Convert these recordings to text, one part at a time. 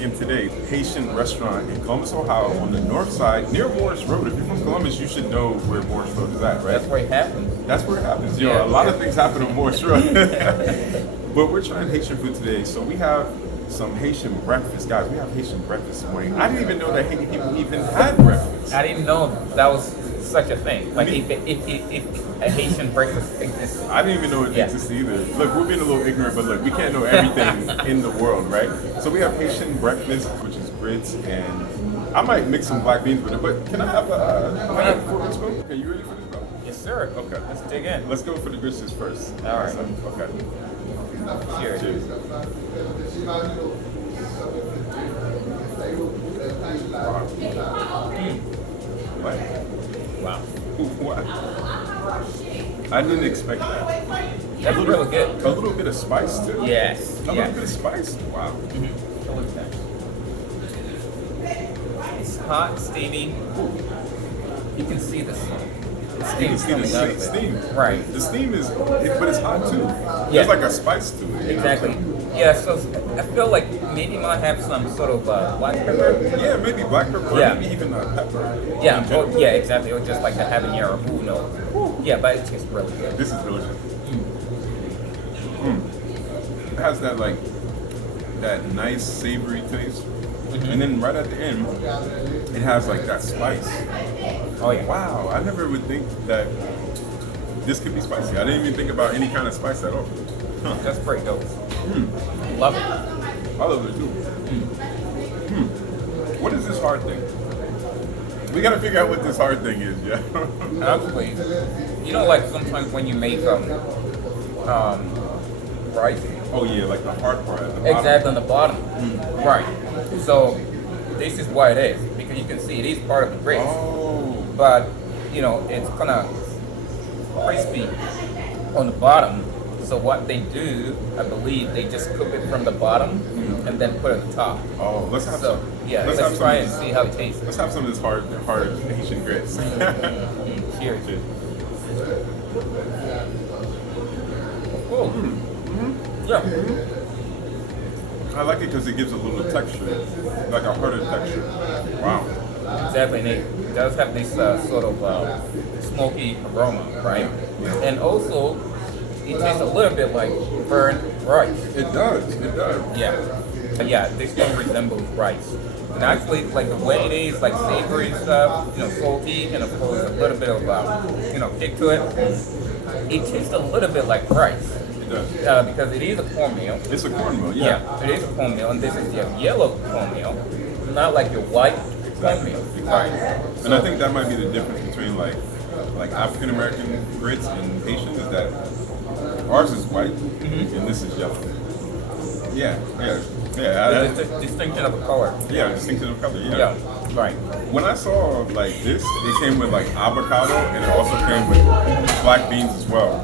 in today, Haitian restaurant in Columbus, Ohio, on the north side, near Morris Road. If you're from Columbus, you should know where Morris Road is at, right? That's where it happens. That's where it happens. You know, a lot of things happen on Morris Road. But we're trying Haitian food today, so we have some Haitian breakfast. Guys, we have Haitian breakfast this morning. I didn't even know that Haiti people even had breakfast. I didn't know that was such a thing. Like if a Haitian breakfast exists. I didn't even know it existed either. Look, we're being a little ignorant, but look, we can't know everything in the world, right? So we have Haitian breakfast, which is grits, and I might mix some black beans with it, but can I have a fork and spoon? Okay, you ready for this, bro? Yes, sir. Okay. Let's dig in. Let's go for the grits first. All right. Okay. Cheers. Cheers. What? Wow. What? I didn't expect that. That's really good. A little bit of spice too. Yes. A little bit of spice. Wow. Mm-hmm. Look at that. It's hot, steamy. You can see the steam. You can see the steam. Right. The steam is, but it's hot too. Yeah. There's like a spice to it. Exactly. Yeah, so I feel like maybe it might have some sort of black pepper. Yeah, maybe black pepper, or Yeah. maybe even pepper. Yeah, yeah, exactly. Or just like the habanero, who knows? Yeah, but it tastes really good. This is delicious. It has that like that nice savory taste, and then right at the end, it has like that spice. Oh yeah. Wow, I never would think that this could be spicy. I didn't even think about any kind of spice at all. Huh. That's pretty dope. Love it. I love it too. What is this hard thing? We gotta figure out what this hard thing is, yeah. Absolutely. You know, like sometimes when you make rice. Oh yeah, like the hard part at the bottom. Exactly on the bottom. Right. So this is why it is, because you can see it is part of the grits, Oh. but you know it's kind of crispy on the bottom. So what they do, I believe, they just cook it from the bottom and then put it on the top. Oh, let's have So some. yeah, Let's let's have try some and see how it tastes. Let's have some of this hard Haitian grits. Cheers. Cheers. Cool. Yeah. I like it because it gives a little texture, like a harder texture. Wow. Exactly, and it does have this sort of smoky aroma, right? And also, it tastes a little bit like burnt rice. It does. It does. Yeah, this one resembles rice. And actually, like the way it is, like savory stuff, you know, salty, and of course a little bit of, you know, kick to it. It tastes a little bit like rice. It does. Because it is a cornmeal. It's a cornmeal, yeah. Yeah, it is a cornmeal, and this is your yellow cornmeal, not like your white cornmeal. Right. And I think that might be the difference between like African American grits and Haitian is that ours is white and this is yellow. Yeah. The distinction of a color. Yeah, distinction of color. Yeah. Right. When I saw like this, it came with like avocado and it also came with black beans as well.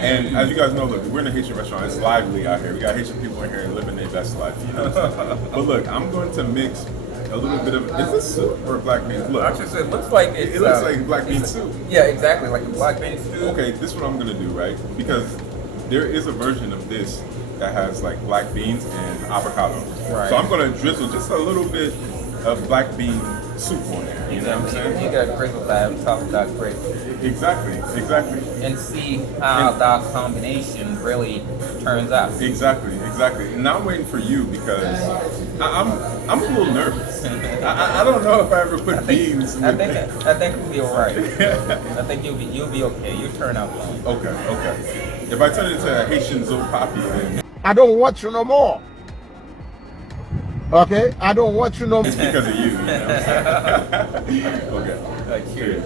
And as you guys know, look, we're in a Haitian restaurant. It's lively out here. We got Haitian people in here living their best life. You know what I'm saying? But look, I'm going to mix a little bit of. Is this soup or black beans? Look, Actually, so it looks like it's, it looks like black bean soup. Yeah, exactly, like a black bean stew. Okay, this is what I'm gonna do, right? Because there is a version of this that has like black beans and avocado. Right. So I'm gonna drizzle just a little bit of black bean soup on there. You know what I'm saying? You gotta drizzle that on top of that grit Exactly. and see how that combination really turns out. Exactly. And now I'm waiting for you because I'm a little nervous. I don't know if I ever put beans. I think you'll be alright. I think you'll be okay. You'll turn out fine. Okay. If I turn it into a Haitian Zopapi, then I don't want you no more. Okay? I don't want you no more. it's because of you. You know? Okay. Cheers.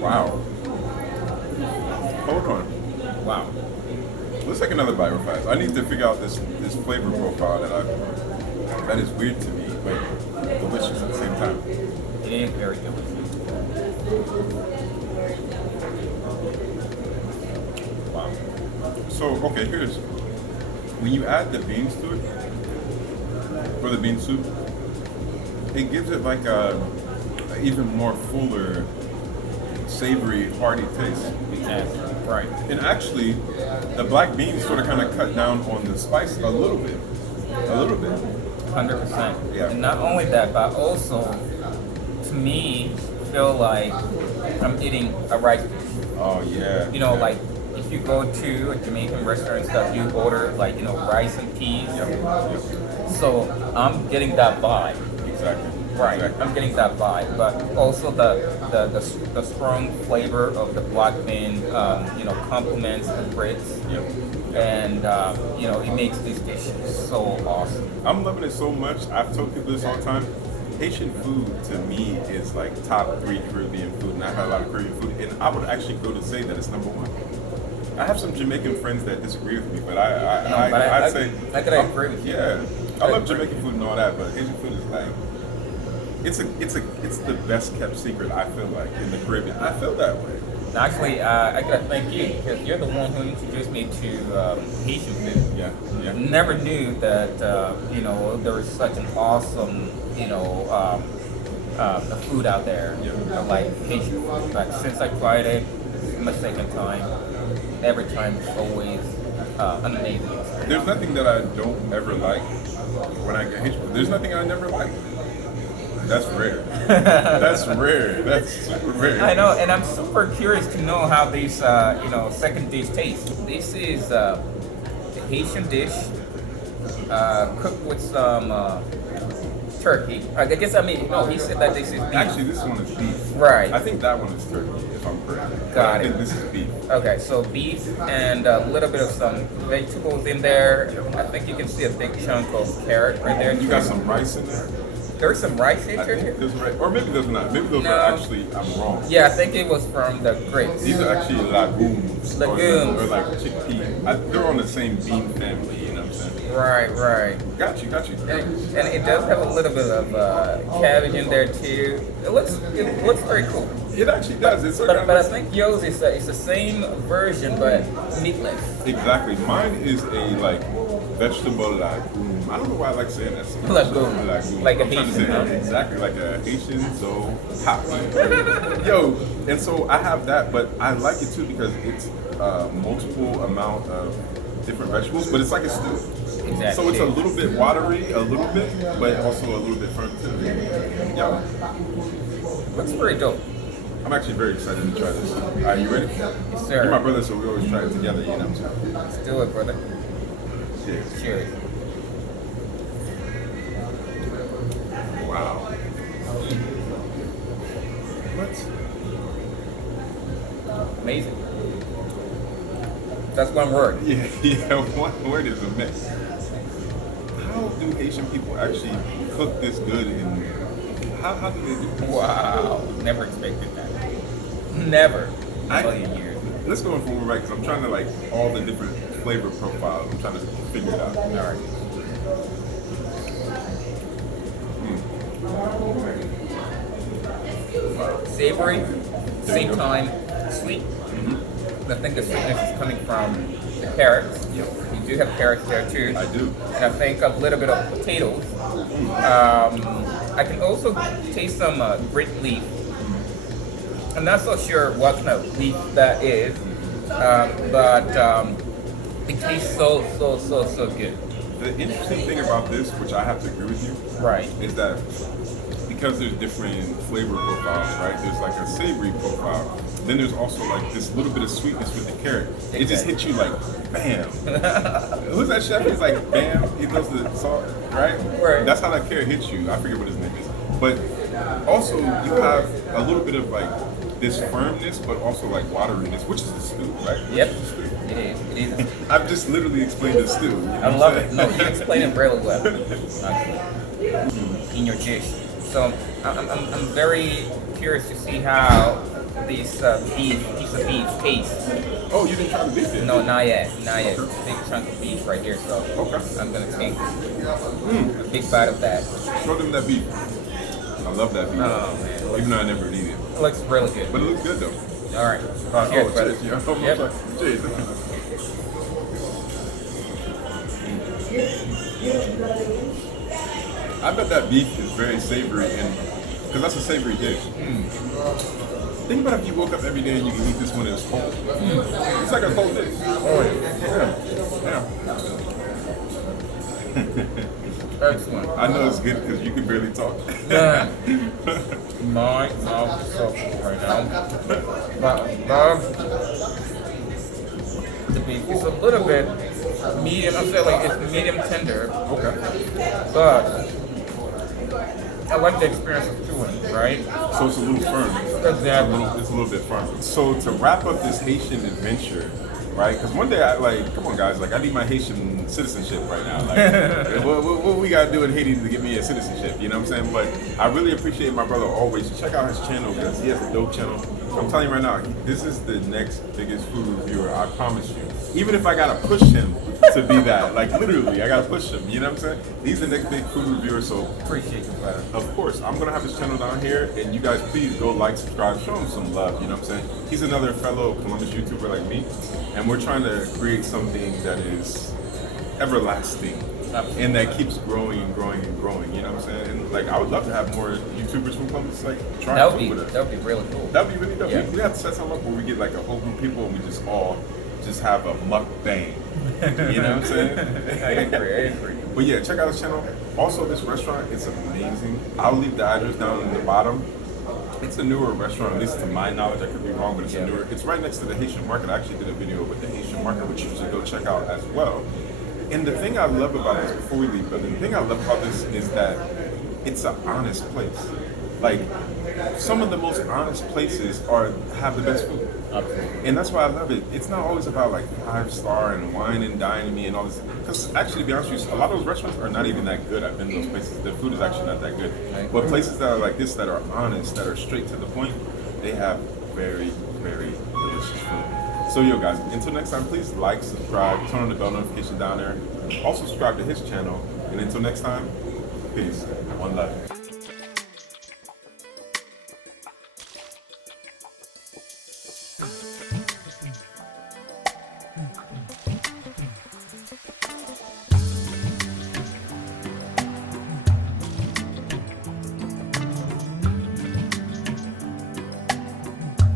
Wow. Hold on. Wow. Let's take another bite real fast. I need to figure out this flavor profile that is weird to me, but delicious at the same time. It is very delicious. Wow. So, okay, here's, when you add the beans to it, for the bean soup, it gives it like a even more fuller, savory, hearty taste. Exactly. Right. And actually, the black beans sort of kind of cut down on the spice a little bit. A little bit. 100%. Yeah. And not only that, but also, to me, feel like I'm eating a rice dish. Oh yeah. You know, yeah. like if you go to a Jamaican restaurant and stuff, you order like, rice and peas. So I'm getting that vibe. Exactly. Right, Exactly. I'm getting that vibe, but also the strong flavor of the black bean, complements the grits, and it makes these dishes so awesome. I'm loving it so much. I've told people this all the time. Haitian food to me is like top 3 Caribbean food, and I've had a lot of Caribbean food, and I would actually go to say that it's number 1. I have some Jamaican friends that disagree with me, but I'd say I could agree with you. Yeah, I love Jamaican food and all that, but Haitian food is like it's the best kept secret. I feel like in the Caribbean, I feel that way. Actually, I gotta thank you because you're the one who introduced me to Haitian food. Yeah, yeah. Never knew that there was such an awesome food out there, like Haitian food. But since I tried it, my second time, every time it's always an amazing experience. There's nothing that I don't ever like when I get Haitian food. There's nothing I never like. That's rare. That's rare. That's super rare. I know, and I'm super curious to know how these second dish taste. This is a Haitian dish cooked with some turkey. He said that this is beef. Actually, this one is beef. Right. I think that one is turkey, if I'm correct. But Got I think it. this is beef. Okay, so beef and a little bit of some vegetables in there. I think you can see a big chunk of carrot right there. You got some rice in there? There's some rice in I there. think there's rice. Or maybe there's not. Maybe those No. are actually, I'm wrong. Yeah, I think it was from the grits. These are actually legumes. Legumes. Or like chickpea. They're on the same bean family, you know what I'm saying? Right. Got you. And it does have a little bit of cabbage in there too. It looks very cool. It actually does. It's But I think yours is the same version but meatless. Exactly. Mine is a vegetable legume. I don't know why I like saying that so much. Legume. Legume. Like a I'm trying to Haitian, say huh? it exactly like a Haitian, so hot. Yo, and so I have that, but I like it too because it's multiple amount of different vegetables, but it's like a stew. Exactly. So it's a little bit watery, a little bit, but also a little bit firm too. Yeah. Looks pretty dope. I'm actually very excited to try this. All right, you ready? Yes, sir. You're my brother, so we always try it together, you know what I'm saying? Let's do it, brother. Cheers. Cheers. Wow. What? Amazing. That's one word. Yeah, one word is a mess. How do Haitian people actually cook this good how do they do this? Wow. Never expected that. Never. In a I- million years. Let's go in forward right, because I'm trying to all the different flavor profiles. I'm trying to figure it out. All right. Savory, same time, sweet. I think the sweetness is coming from the carrots. You do have carrots there too. I do. And I think a little bit of potatoes. I can also taste some grit leaf. I'm not so sure what kind of leaf that is, but it tastes so good. The interesting thing about this, which I have to agree with you, Right. is that because there's different flavor profiles, right? There's like a savory profile. Then there's also this little bit of sweetness with the carrot. It just Exactly. hits you bam. Who's that chef? He's like, bam. He does the salt, right? Right. That's how that carrot hits you. I forget what his name is. But also you have a little bit of this firmness, but also wateriness, which is the stew, right? Yep. Which is the stew. It is. I've just literally explained the stew. You know I what love I'm it. saying? No, you explain it really well, actually, in your dish. So I'm very curious to see how this piece of beef tastes. Oh, you didn't try the beef yet? No, not yet. It's a big chunk of beef right here, so Okay. I'm gonna take a big bite of that. Show them that beef. I love that beef. Oh man, Even though I never eat it. it looks really good. But it looks good though. All right, Oh, cheers, brother. cheers. Yeah. Oh, Yep. sorry. Cheers. I bet that beef is very savory, and because that's a savory dish. Think about if you woke up every day and you can eat this when it's cold. It's like a cold dish. Oh, Yeah. excellent. I know it's good because you can barely talk. Man, my mouth is so full right now. But I love the beef. It's a little bit medium. I'm saying like it's medium tender, Okay. but I like the experience of chewing, right? So it's a little firm. Exactly. It's a little bit firm. So to wrap up this Haitian adventure, right? Because one day I come on guys, like I need my Haitian citizenship right now. Like, what we gotta do in Haiti to get me a citizenship? You know what I'm saying? But I really appreciate my brother always. Check out his channel because he has a dope channel. I'm telling you right now, this is the next biggest food reviewer. I promise you. Even if I gotta push him to be that, like literally, I gotta push him. You know what I'm saying? He's the next big food reviewer. So Appreciate you, brother. of course, I'm gonna have his channel down here, and you guys please go like, subscribe, show him some love. You know what I'm saying? He's another fellow Columbus YouTuber like me, and we're trying to create something that is everlasting and that keeps growing and growing and growing. You know what I'm saying? And like, I would love to have more YouTubers from Columbus like try That food would be with us. really cool. That'd be really dope. Yeah. We have to set something up where we get like a whole group of people and we just all just have a mukbang. You know what I'm saying? I agree. But yeah, check out his channel. Also, this restaurant is amazing. I'll leave the address down in the bottom. It's a newer restaurant, at least to my knowledge. I could be wrong, but it's a newer. It's right next to the Haitian market. I actually did a video with the Haitian market, which you should go check out as well. And the thing I love about this, before we leave, brother, the thing I love about this is that it's an honest place. Like, some of the most honest places have the best food. Absolutely. And that's why I love it. It's not always about like 5-star and wine and dine me and all this. Because actually, to be honest with you, a lot of those restaurants are not even that good. I've been to those places. The food is actually not that good. But places that are like this, that are honest, that are straight to the point, they have very, very delicious food. So yo guys, until next time, please like, subscribe, turn on the bell notification down there. Also subscribe to his channel. And until next time, peace. One love.